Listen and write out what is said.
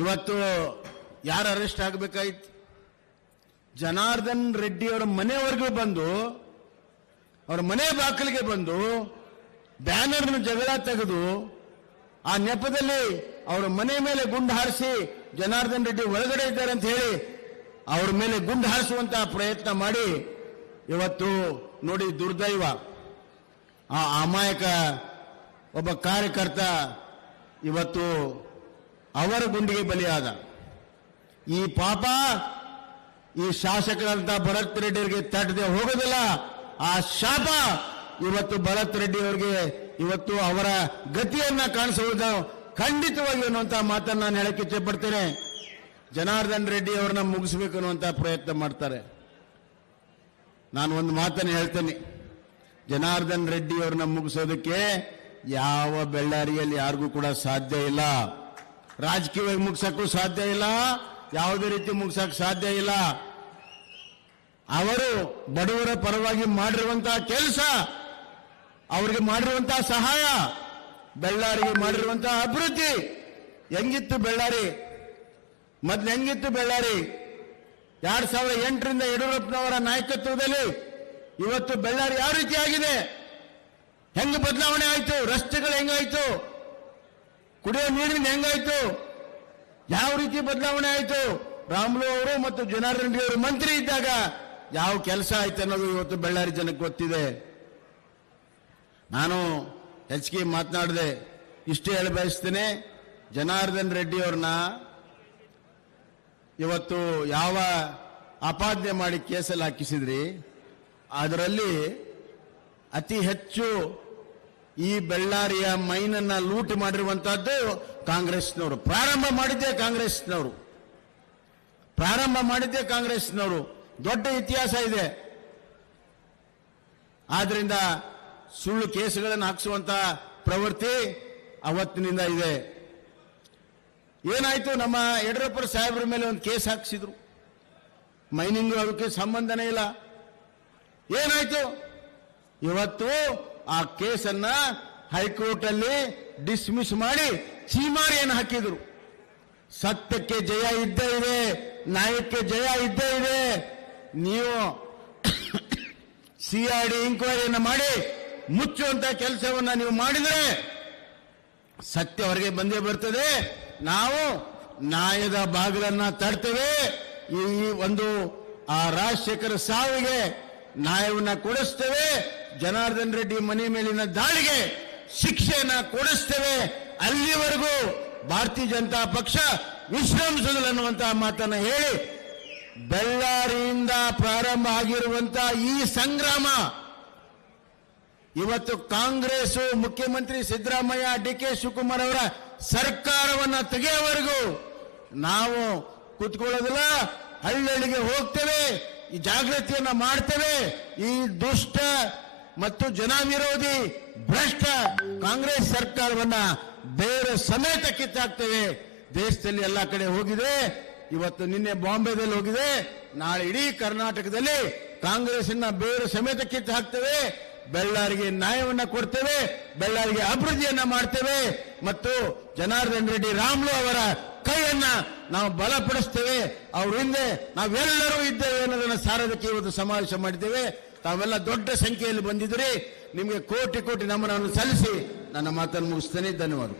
ಇವತ್ತು ಯಾರು ಅರೆಸ್ಟ್ ಆಗಬೇಕಾಯ್ತು? ಜನಾರ್ದನ್ ರೆಡ್ಡಿ ಅವರ ಮನೆವರೆಗೂ ಬಂದು, ಅವರ ಮನೆ ಬಾಗಿಲಿಗೆ ಬಂದು ಬ್ಯಾನರ್ನ ಜಗಳ ತೆಗೆದು ಆ ನೆಪದಲ್ಲಿ ಅವರ ಮನೆ ಮೇಲೆ ಗುಂಡು ಹಾರಿಸಿ ಜನಾರ್ದನ್ ರೆಡ್ಡಿ ಒಳಗಡೆ ಇದ್ದಾರೆ ಅಂತ ಹೇಳಿ ಅವರ ಮೇಲೆ ಗುಂಡು ಹಾರಿಸುವಂತಹ ಪ್ರಯತ್ನ ಮಾಡಿ ಇವತ್ತು ನೋಡಿ ದುರ್ದೈವ, ಆ ಅಮಾಯಕ ಒಬ್ಬ ಕಾರ್ಯಕರ್ತ ಇವತ್ತು ಅವರ ಗುಂಡಿಗೆ ಬಲಿಯಾದ. ಈ ಪಾಪ ಈ ಶಾಸಕರಂತ ಭರತ್ ರೆಡ್ಡಿಯವರಿಗೆ ತಟ್ಟದೆ ಹೋಗೋದಿಲ್ಲ. ಆ ಶಾಪ ಇವತ್ತು ಭರತ್ ರೆಡ್ಡಿ ಅವರಿಗೆ ಇವತ್ತು ಅವರ ಗತಿಯನ್ನ ಕಾಣಿಸುವುದು ಖಂಡಿತವಾಗಿ ಅನ್ನುವಂತ ಮಾತನ್ನ ನಾನು ಹೇಳಕ್ಕೆ ಇಚ್ಛೆಪಡ್ತೇನೆ. ಜನಾರ್ದನ್ ರೆಡ್ಡಿ ಅವರನ್ನ ಮುಗಿಸಬೇಕು ಅನ್ನುವಂತ ಪ್ರಯತ್ನ ಮಾಡ್ತಾರೆ. ನಾನು ಒಂದು ಮಾತನ್ನು ಹೇಳ್ತೇನೆ, ಜನಾರ್ದನ್ ರೆಡ್ಡಿ ಅವರನ್ನ ಮುಗಿಸೋದಕ್ಕೆ ಯಾವ ಬೆಳ್ಳಾರಿಯಲ್ಲಿ ಯಾರಿಗೂ ಕೂಡ ಸಾಧ್ಯ ಇಲ್ಲ. ರಾಜಕೀಯವಾಗಿ ಮುಗಿಸಕ್ಕೂ ಸಾಧ್ಯ ಇಲ್ಲ, ಯಾವುದೇ ರೀತಿ ಮುಗಿಸಕ್ಕೆ ಸಾಧ್ಯ ಇಲ್ಲ. ಅವರು ಬಡವರ ಪರವಾಗಿ ಮಾಡಿರುವಂತಹ ಕೆಲಸ, ಅವರಿಗೆ ಮಾಡಿರುವಂತಹ ಸಹಾಯ, ಬೆಳ್ಳಾರಿಗೆ ಮಾಡಿರುವಂತಹ ಅಭಿವೃದ್ಧಿ ಹೆಂಗಿತ್ತು ಬೆಳ್ಳಾರಿ? ಮೊದಲು ಹೆಂಗಿತ್ತು ಬೆಳ್ಳಾರಿ? 2008ರಿಂದ ಯಡಿಯೂರಪ್ಪನವರ ನಾಯಕತ್ವದಲ್ಲಿ ಇವತ್ತು ಬೆಳ್ಳಾರಿ ಯಾವ ರೀತಿ ಆಗಿದೆ? ಹೆಂಗ ಬದಲಾವಣೆ ಆಯ್ತು? ರಸ್ತೆಗಳು ಹೆಂಗಾಯ್ತು? ಕುಡಿಯೋ ನೀರಿನ ಹೆಂಗಾಯ್ತು? ಯಾವ ರೀತಿ ಬದಲಾವಣೆ ಆಯ್ತು? ರಾಮುಲು ಅವರು ಮತ್ತು ಜನಾರ್ದನ್ ರೆಡ್ಡಿ ಅವರು ಮಂತ್ರಿ ಇದ್ದಾಗ ಯಾವ ಕೆಲಸ ಆಯ್ತು ಅನ್ನೋದು ಇವತ್ತು ಬೆಳ್ಳಾರಿ ಜನಕ್ಕೆ ಗೊತ್ತಿದೆ. ನಾನು ಹೆಚ್ಚಿಗೆ ಮಾತನಾಡದೆ ಇಷ್ಟೇ ಹೇಳ ಬಯಸ್ತೇನೆ, ಜನಾರ್ದನ್ ರೆಡ್ಡಿ ಅವ್ರನ್ನ ಇವತ್ತು ಯಾವ ಆಪಾದನೆ ಮಾಡಿ ಕೇಸಲ್ಲಿ ಹಾಕಿಸಿದ್ರಿ, ಅದರಲ್ಲಿ ಅತಿ ಹೆಚ್ಚು ಈ ಬೆಳ್ಳಾರಿಯ ಮೈನನ್ನ ಲೂಟಿ ಮಾಡಿರುವಂತಹದ್ದು ಕಾಂಗ್ರೆಸ್ನವರು. ಪ್ರಾರಂಭ ಮಾಡಿದ್ದೇ ಕಾಂಗ್ರೆಸ್ನವರು. ದೊಡ್ಡ ಇತಿಹಾಸ ಇದೆ. ಆದ್ರಿಂದ ಸುಳ್ಳು ಕೇಸುಗಳನ್ನು ಹಾಕಿಸುವಂತಹ ಪ್ರವೃತ್ತಿ ಅವತ್ತಿನಿಂದ ಇದೆ. ಏನಾಯ್ತು? ನಮ್ಮ ಯಡಿಯೂರಪ್ಪ ಸಾಹೇಬ್ರ ಮೇಲೆ ಒಂದು ಕೇಸ್ ಹಾಕಿಸಿದ್ರು, ಮೈನಿಂಗ್ ಅದಕ್ಕೆ ಸಂಬಂಧನೇ ಇಲ್ಲ. ಏನಾಯ್ತು? ಇವತ್ತು ಆ ಕೇಸನ್ನ ಹೈಕೋರ್ಟ್ ಅಲ್ಲಿ ಡಿಸ್ಮಿಸ್ ಮಾಡಿ ಚೀಮಾರಿಯನ್ನು ಹಾಕಿದ್ರು. ಸತ್ಯಕ್ಕೆ ಜಯ ಇದ್ದೇ ಇದೆ, ನ್ಯಾಯಕ್ಕೆ ಜಯ ಇದ್ದೇ ಇದೆ. ನೀವು ಸಿಐಡಿ ಇನ್ಕ್ವೈರಿಯನ್ನು ಮಾಡಿ ಮುಚ್ಚುವಂತ ಕೆಲಸವನ್ನ ನೀವು ಮಾಡಿದ್ರೆ ಸತ್ಯ ಹೊರಗೆ ಬಂದೇ ಬರ್ತದೆ. ನಾವು ನ್ಯಾಯದ ಬಾಗಿಲನ್ನ ತಡ್ತೇವೆ. ಈ ಒಂದು ಆ ರಾಜಶೇಖರ ಸಾವಿಗೆ ನ್ಯಾಯವನ್ನ ಕೊಡಿಸ್ತೇವೆ. ಜನಾರ್ದನ್ ರೆಡ್ಡಿ ಮನೆ ಮೇಲಿನ ದಾಳಿಗೆ ಶಿಕ್ಷೆಯನ್ನ ಕೊಡಿಸ್ತೇವೆ. ಅಲ್ಲಿವರೆಗೂ ಭಾರತೀಯ ಜನತಾ ಪಕ್ಷ ವಿಶ್ರಮಿಸುವುದಿಲ್ಲ ಅನ್ನುವಂತಹ ಮಾತನ್ನ ಹೇಳಿ, ಬೆಳ್ಳಾರಿಯಿಂದ ಪ್ರಾರಂಭ ಆಗಿರುವಂತಹ ಈ ಸಂಗ್ರಾಮ ಇವತ್ತು ಕಾಂಗ್ರೆಸ್ ಮುಖ್ಯಮಂತ್ರಿ ಸಿದ್ದರಾಮಯ್ಯ, ಡಿ.ಕೆ. ಶಿವಕುಮಾರ್ ಅವರ ಸರ್ಕಾರವನ್ನ ತೆಗೆಯುವವರೆಗೂ ನಾವು ಕೂತ್ಕೊಳ್ಳೋದಿಲ್ಲ. ಹಳ್ಳಿಗೆ ಹೋಗ್ತೇವೆ, ಈ ಜಾಗೃತಿಯನ್ನ ಮಾಡ್ತೇವೆ. ಈ ದುಷ್ಟ ಮತ್ತು ಜನವಿರೋಧಿ ಭ್ರಷ್ಟ ಕಾಂಗ್ರೆಸ್ ಸರ್ಕಾರವನ್ನ ಬೇರೆ ಸಮೇತ ಕಿತ್ತಾಕ್ತೇವೆ. ದೇಶದಲ್ಲಿ ಎಲ್ಲ ಕಡೆ ಹೋಗಿದೆ. ಇವತ್ತು ನಿನ್ನೆ ಬಾಂಬೆದಲ್ಲಿ ಹೋಗಿದೆ. ನಾಳೆ ಇಡೀ ಕರ್ನಾಟಕದಲ್ಲಿ ಕಾಂಗ್ರೆಸ್ನ ಬೇರೆ ಸಮೇತ ಕಿತ್ತು ಹಾಕ್ತೇವೆ. ಬೆಳ್ಳಾರಿಗೆ ನ್ಯಾಯವನ್ನ ಕೊಡ್ತೇವೆ, ಬೆಳ್ಳಾರಿಗೆ ಅಭಿವೃದ್ಧಿಯನ್ನ ಮಾಡ್ತೇವೆ ಮತ್ತು ಜನಾರ್ದನ್ ರೆಡ್ಡಿ, ರಾಮುಲು ಅವರ ಕೈಯನ್ನ ನಾವು ಬಲಪಡಿಸ್ತೇವೆ. ಅವ್ರ ಹಿಂದೆ ನಾವೆಲ್ಲರೂ ಇದ್ದೇವೆ ಅನ್ನೋದನ್ನ ಸಾರೋದಕ್ಕೆ ಇವತ್ತು ಸಮಾವೇಶ ಮಾಡಿದ್ದೇವೆ. ತಾವೆಲ್ಲ ದೊಡ್ಡ ಸಂಖ್ಯೆಯಲ್ಲಿ ಬಂದಿದ್ದೀರಿ. ನಿಮಗೆ ಕೋಟಿ ಕೋಟಿ ನಮನವನ್ನು ಸಲ್ಲಿಸಿ ನನ್ನ ಮಾತನ್ನು ಮುಗಿಸ್ತೇನೆ. ಧನ್ಯವಾದ.